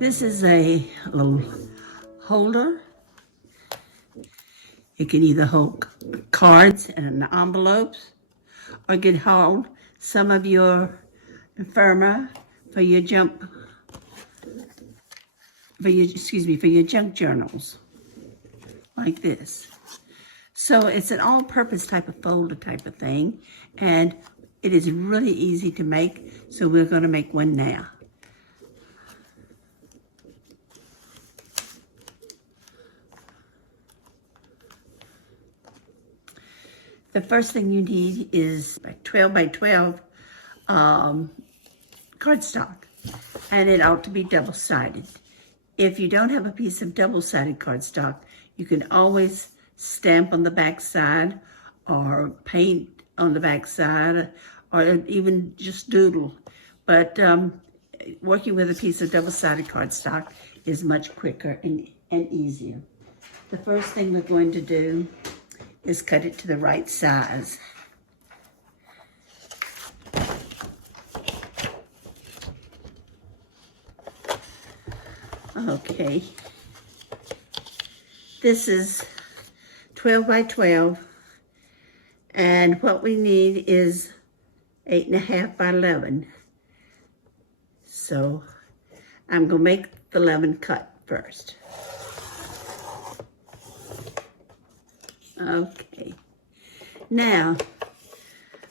This is a little holder. It can either hold cards and envelopes, or it can hold some of your ephemera for your for your junk journals, like this. So it's an all-purpose type of folder type of thing, and it is really easy to make, so we're going to make one now. The first thing you need is a 12 by 12 cardstock, and it ought to be double-sided. If you don't have a piece of double-sided cardstock, you can always stamp on the back side or paint on the back side or even just doodle. But working with a piece of double-sided cardstock is much quicker and easier. The first thing we're going to do is cut it to the right size. Okay, this is 12 by 12, and what we need is 8.5 by 11. So I'm gonna make the 11 cut first. Okay, now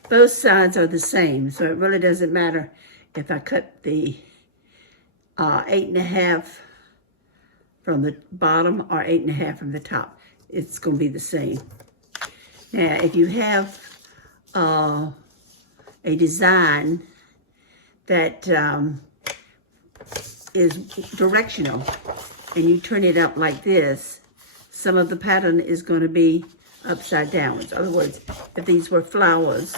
both sides are the same, so it really doesn't matter if I cut the 8.5 from the bottom or 8.5 from the top. It's going to be the same. Now, if you have a design that is directional and you turn it up like this, some of the pattern is going to be upside down. In other words, if these were flowers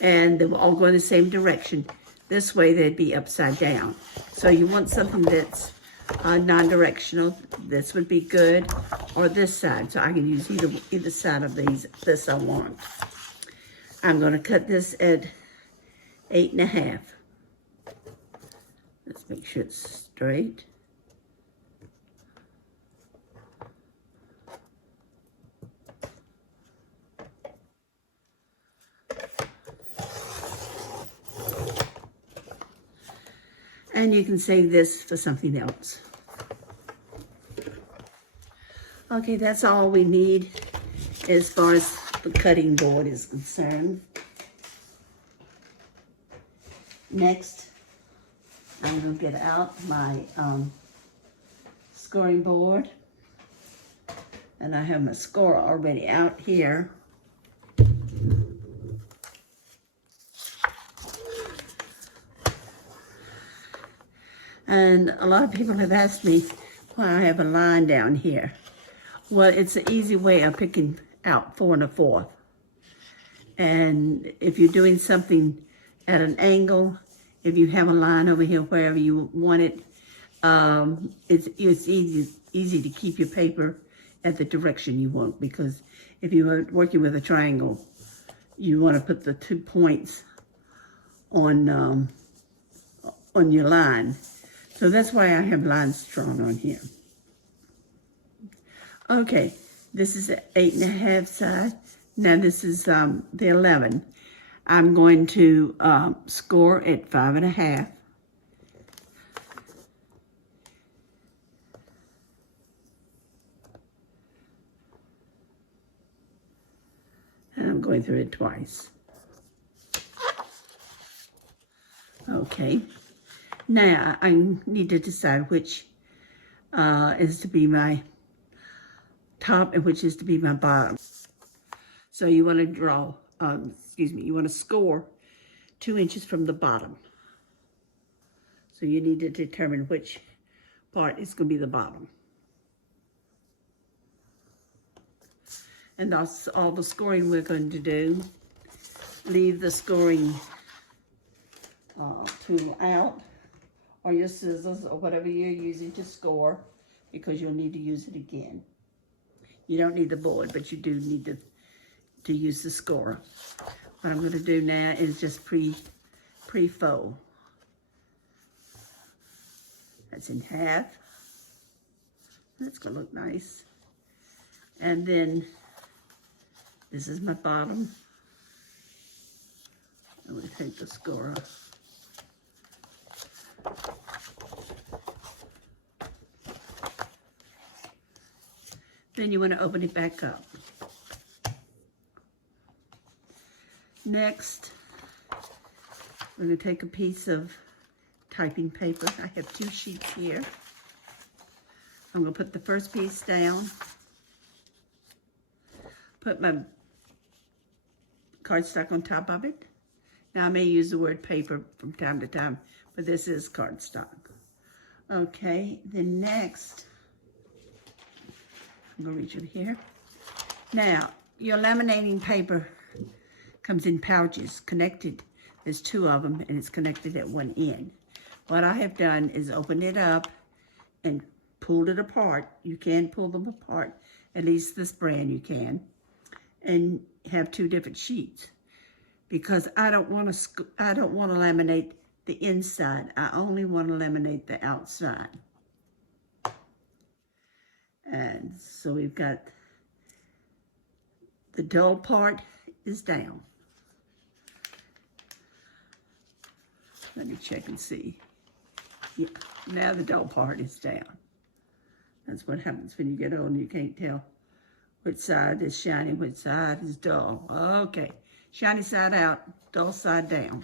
and they were all going the same direction, this way they'd be upside down. So you want something that's non-directional. This would be good, or this side. So I can use either side of this I want. I'm going to cut this at 8.5. Let's make sure it's straight. And you can save this for something else. Okay, that's all we need as far as the cutting board is concerned. Next, I'm going to get out my scoring board. And I have my score already out here. And a lot of people have asked me why I have a line down here. Well, it's an easy way of picking out 4 1/4. And if you're doing something at an angle, if you have a line over here wherever you want it, it's easy to keep your paper at the direction you want, because if you are working with a triangle, you want to put the 2 points on your line. So that's why I have lines drawn on here. Okay, this is the 8.5 side. Now this is the 11. I'm going to score at 5.5. And I'm going through it twice. Okay. Now, I need to decide which is to be my top and which is to be my bottom. So you want to draw, you want to score 2 inches from the bottom. So you need to determine which part is going to be the bottom. And that's all the scoring we're going to do. Leave the scoring tool out, or your scissors, or whatever you're using to score, because you'll need to use it again. You don't need the board, but you do need to use the score. What I'm going to do now is just pre-fold. That's in half. That's gonna look nice. And then this is my bottom. I'm gonna take the score off. Then you want to open it back up. Next, we're going to take a piece of typing paper. I have 2 sheets here. I'm going to put the first piece down. Put my cardstock on top of it. Now I may use the word paper from time to time, but this is cardstock. Okay, then next, I'm going to reach over here. Now, your laminating paper comes in pouches, connected. There's 2 of them, and it's connected at one end. What I have done is opened it up and pulled it apart. You can pull them apart, at least this brand you can, and have 2 different sheets. Because I don't want to laminate the inside. I only want to laminate the outside. And so we've got the dull part is down. Let me check and see. Yeah, now the dull part is down. That's what happens when you get old and you can't tell which side is shiny, which side is dull. Okay, shiny side out, dull side down.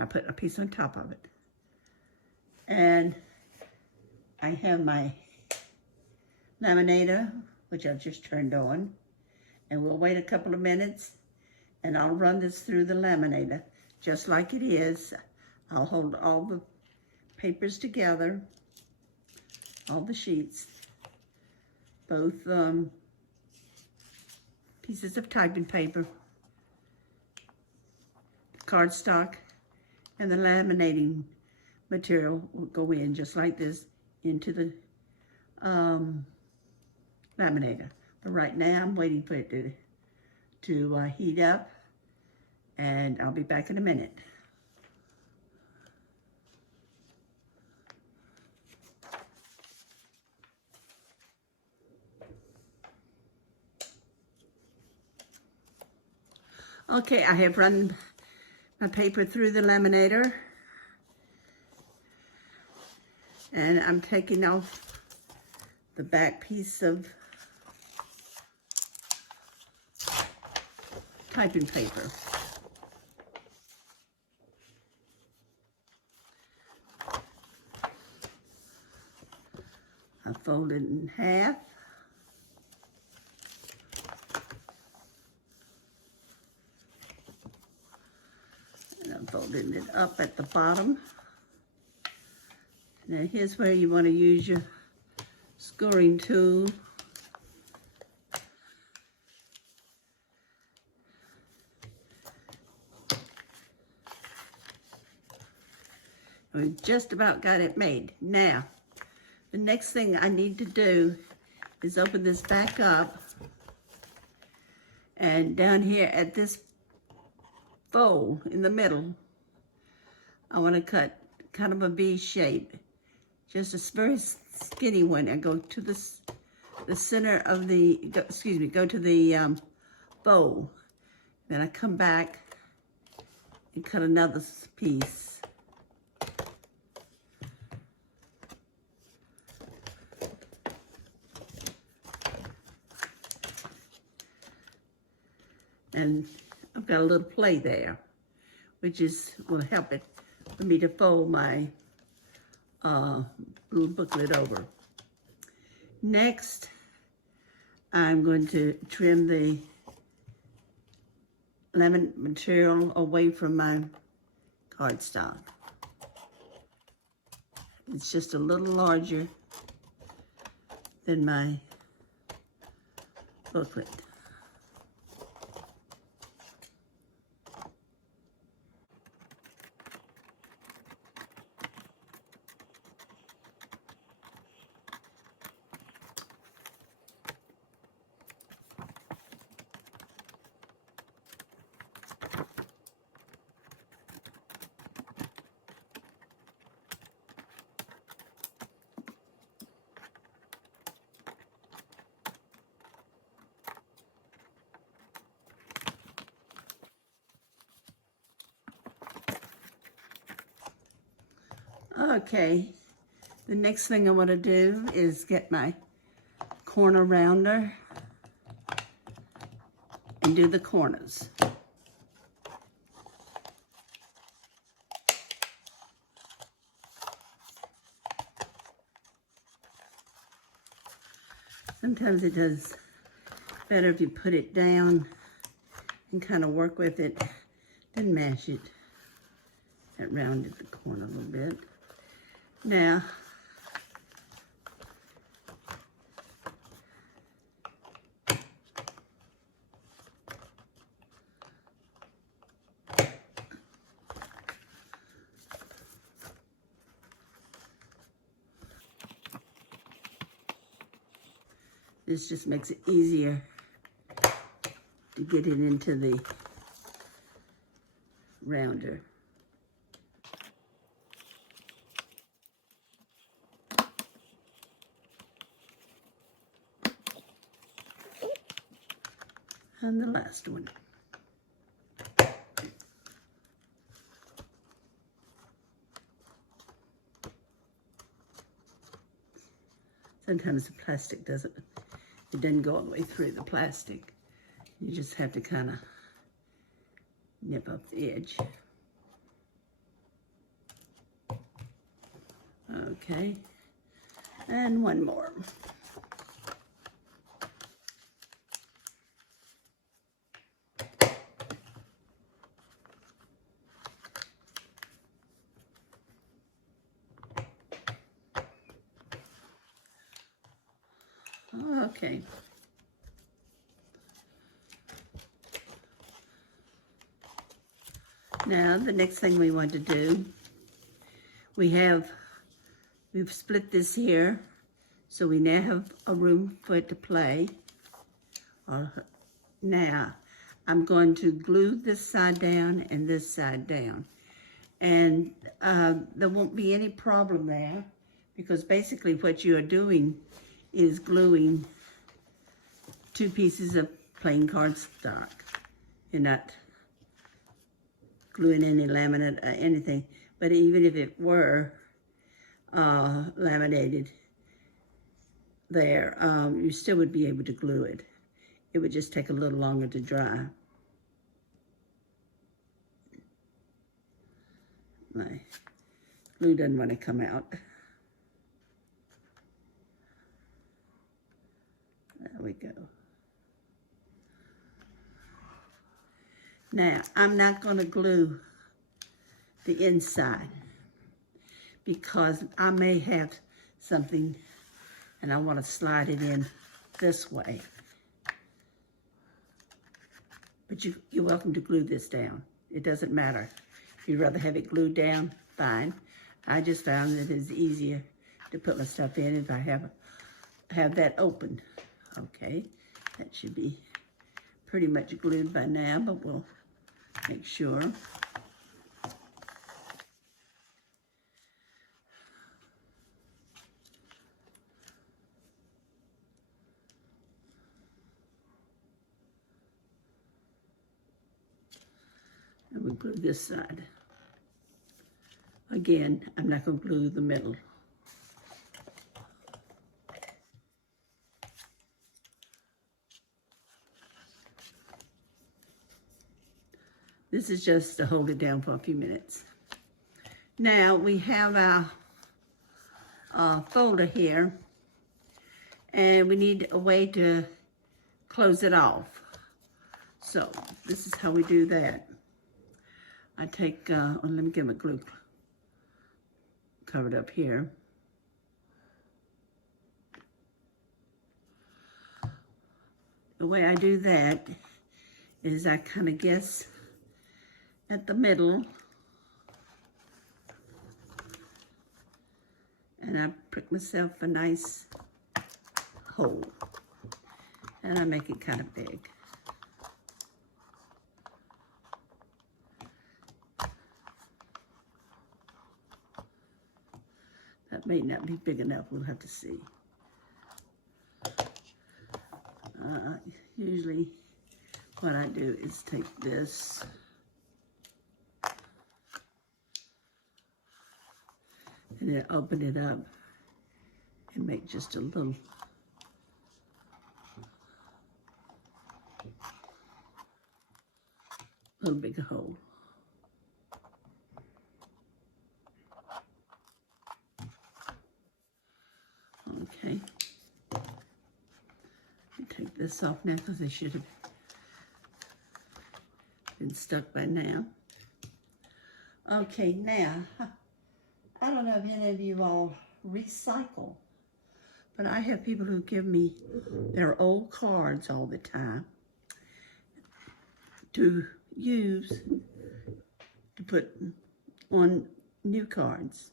I put a piece on top of it. And I have my laminator, which I've just turned on, and we'll wait a couple of minutes and I'll run this through the laminator just like it is. I'll hold all the papers together, all the sheets, both pieces of typing paper, cardstock, and the laminating material will go in just like this into the laminator. But right now I'm waiting for it to heat up, and I'll be back in a minute. Okay, I have run my paper through the laminator, and I'm taking off the back piece of typing paper. I fold it in half. And I'm folding it up at the bottom. Now here's where you want to use your scoring tool. We just about got it made. Now, the next thing I need to do is open this back up, and down here at this fold in the middle, I want to cut kind of a V shape, just a very skinny one. I go to the center of the, go to the bowl. Then I come back and cut another piece. And I've got a little play there, which will help it for me to fold my little booklet over. Next, I'm going to trim the lemon material away from my cardstock. It's just a little larger than my booklet. Okay, the next thing I want to do is get my corner rounder and do the corners. Sometimes it does better if you put it down and kind of work with it, then mash it. That rounded the corner a little bit. Now, this just makes it easier to get it into the rounder. And the last one. Sometimes the plastic doesn't go all the way through the plastic. You just have to kind of nip up the edge. Okay, and one more. Okay. Now, the next thing we want to do, we've split this here, so we now have a room for it to play. Now, I'm going to glue this side down and this side down. And there won't be any problem there, because basically what you are doing is gluing two pieces of plain cardstock. You're not gluing any laminate or anything, but even if it were laminated there, you still would be able to glue it. It would just take a little longer to dry. My glue doesn't want to come out. There we go. Now, I'm not going to glue the inside because I may have something and I want to slide it in this way. But you're welcome to glue this down. It doesn't matter. If you'd rather have it glued down, fine. I just found that it's easier to put my stuff in if I have that open. Okay, that should be pretty much glued by now, but we'll make sure. And we glue this side. Again, I'm not going to glue the middle. This is just to hold it down for a few minutes. Now we have our folder here, and we need a way to close it off. So this is how we do that. I take, let me get my glue covered up here. The way I do that is I kind of guess at the middle, and I prick myself a nice hole, and I make it kind of big. That may not be big enough, we'll have to see. Usually what I do is take this and then open it up and make just a little bigger hole. Okay. Take this off now because it should have been stuck by now. Okay, now, I don't know if any of you all recycle, but I have people who give me their old cards all the time to use to put on new cards.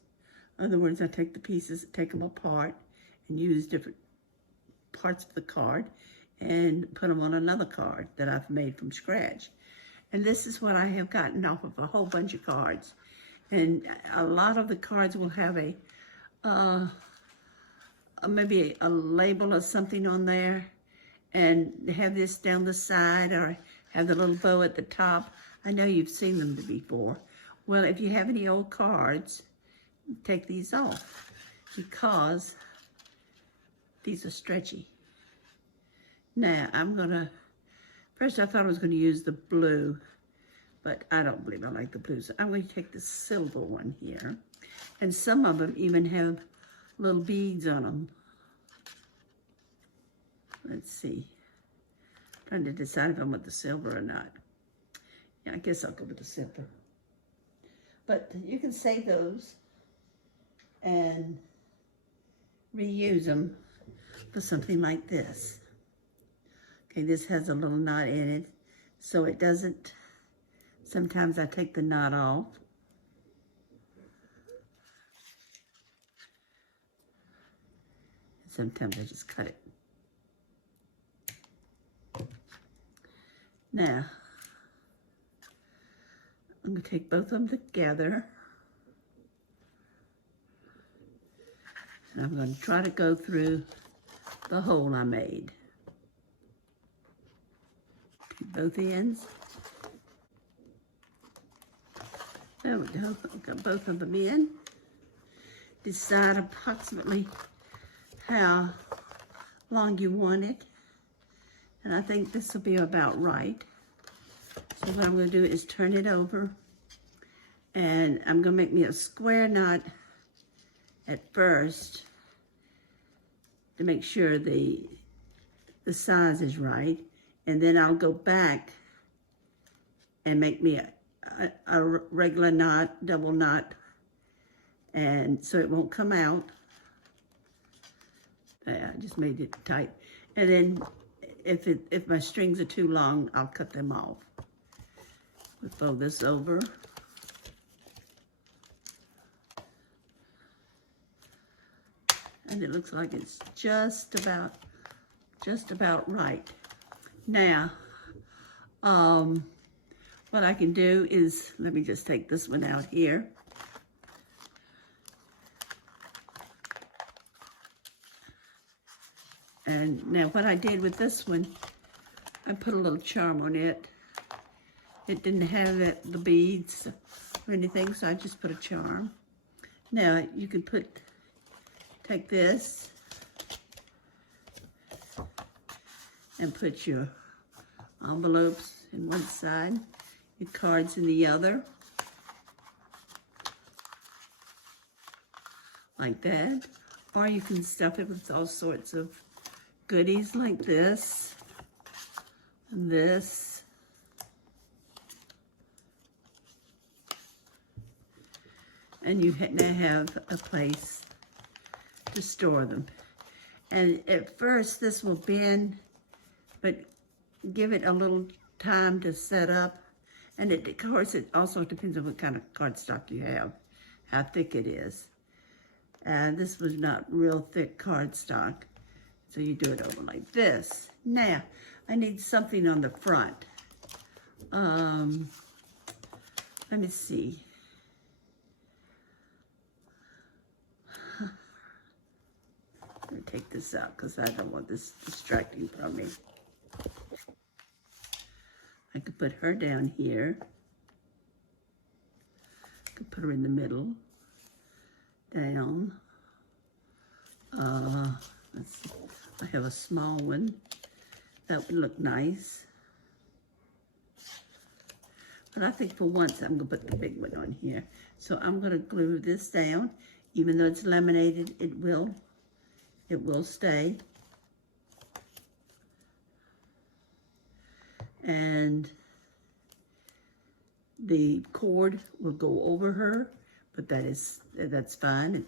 In other words, I take the pieces, take them apart, and use different parts of the card and put them on another card that I've made from scratch. And this is what I have gotten off of a whole bunch of cards. And a lot of the cards will have maybe a label or something on there, and have this down the side, or have the little bow at the top. I know you've seen them before. Well, if you have any old cards, take these off, because these are stretchy. Now, first I thought I was gonna use the blue, but I don't believe I like the blue. So I'm going to take the silver one here. And some of them even have little beads on them. Let's see. Trying to decide if I want the silver or not. Yeah, I guess I'll go with the silver. But you can save those and reuse them for something like this. Okay, this has a little knot in it, so it doesn't, sometimes I take the knot off. Sometimes I just cut it. Now, I'm going to take both of them together. And I'm going to try to go through the hole I made. Take both ends. There we go. I've got both of them in. Decide approximately how long you want it. And I think this will be about right. So what I'm going to do is turn it over. And I'm going to make me a square knot at first to make sure the size is right. And then I'll go back and make me a regular knot, double knot, and so it won't come out. There, I just made it tight. And then if my strings are too long, I'll cut them off. We'll fold this over. And it looks like it's just about right. Now, what I can do is, let me just take this one out here. And now what I did with this one, I put a little charm on it. It didn't have the beads or anything, so I just put a charm. Now you can take this and put your envelopes in one side, your cards in the other, like that. Or you can stuff it with all sorts of goodies like this and this. And you now have a place to store them. And at first this will bend, but give it a little time to set up. And of course, it also depends on what kind of cardstock you have, how thick it is. And this was not real thick cardstock, so you do it over like this. Now, I need something on the front. Let me see. I'm gonna take this out because I don't want this distracting from me. I could put her down here. I could put her in the middle. down. Let's see. I have a small one. That would look nice. But I think for once I'm going to put the big one on here. So I'm going to glue this down. Even though it's laminated, it will stay. And the cord will go over her, but that's fine.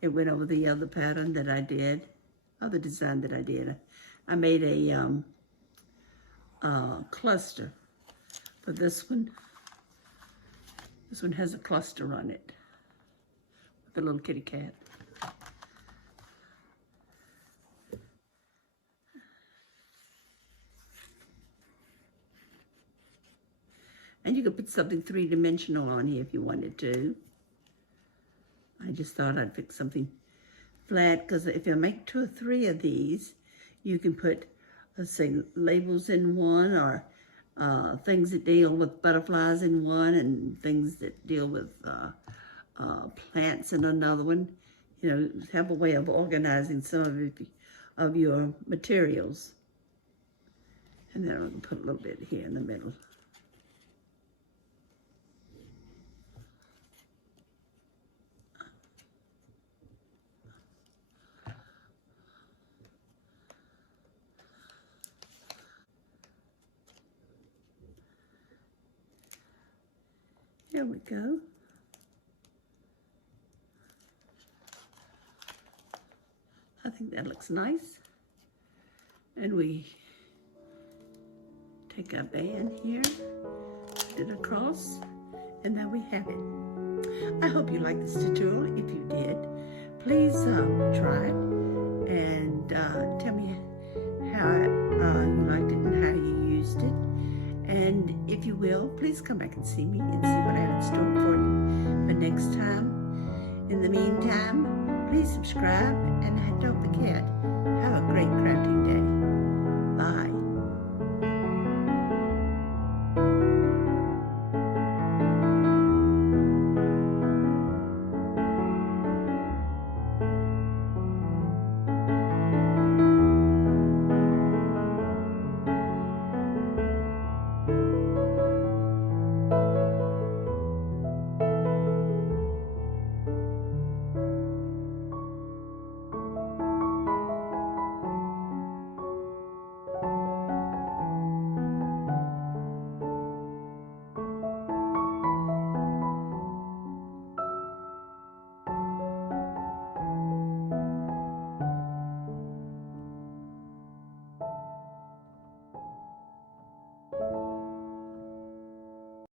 It went over the other pattern that I did, other design that I did. I made a cluster for this one. This one has a cluster on it with a little kitty cat. And you could put something three-dimensional on here if you wanted to. I just thought I'd pick something flat, because if you make 2 or 3 of these, you can put, let's say, labels in one, or things that deal with butterflies in one, and things that deal with plants in another one. You know, have a way of organizing some of your materials. And then I'm going to put a little bit here in the middle. There we go. I think that looks nice. And we take our band here, put it across, and there we have it. I hope you liked this tutorial. If you did, please try it and tell me how you liked it and how you used it. And if you will, please come back and see me and see what I have in store for you for next time. In the meantime, please subscribe, and don't forget, have a great crafting day.